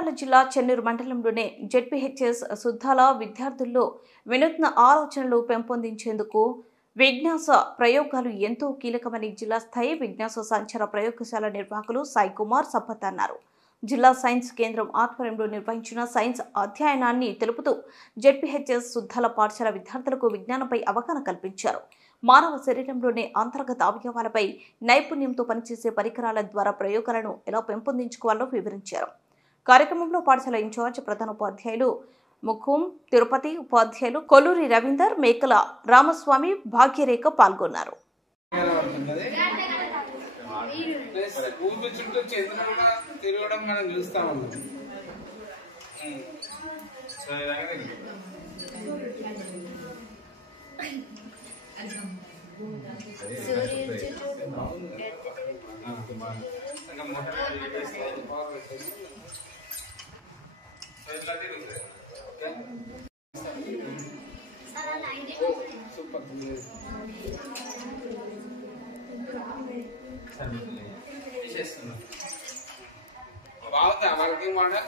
మంచిర్యాల జిల్లా చెన్నూరు మండలంలోని జెడ్పీహెచ్ఎస్ సుద్దాల విద్యార్థుల్లో వినూత్న ఆలోచనలు పెంపొందించేందుకు విజ్ఞాస ప్రయోగాలు ఎంతో కీలకమని జిల్లా స్థాయి విజ్ఞాస సంచార ప్రయోగశాల నిర్వాహకులు సాయి కుమార్ సంపత్ అన్నారు. జిల్లా సైన్స్ కేంద్రం ఆధ్వర్యంలో నిర్వహించిన సైన్స్ అధ్యయనాన్ని తెలుపుతూ జెడ్పీహెచ్ఎస్ సుద్దాల పాఠశాల విద్యార్థులకు విజ్ఞానంపై అవగాహన కల్పించారు. మానవ శరీరంలోని అంతర్గత అవయవాలపై నైపుణ్యంతో పనిచేసే పరికరాల ద్వారా ప్రయోగాలను ఎలా పెంపొందించుకోవాలో వివరించారు. కార్యక్రమంలో పాఠశాల ఇన్ఛార్జ్ ప్రధానోపాధ్యాయులు ముఖం తిరుపతి, ఉపాధ్యాయులు కొల్లూరి రవీందర్, మేకల రామస్వామి, భాగ్యరేఖ పాల్గొన్నారు. బాగుందా వర్కింగ్ మోడల్?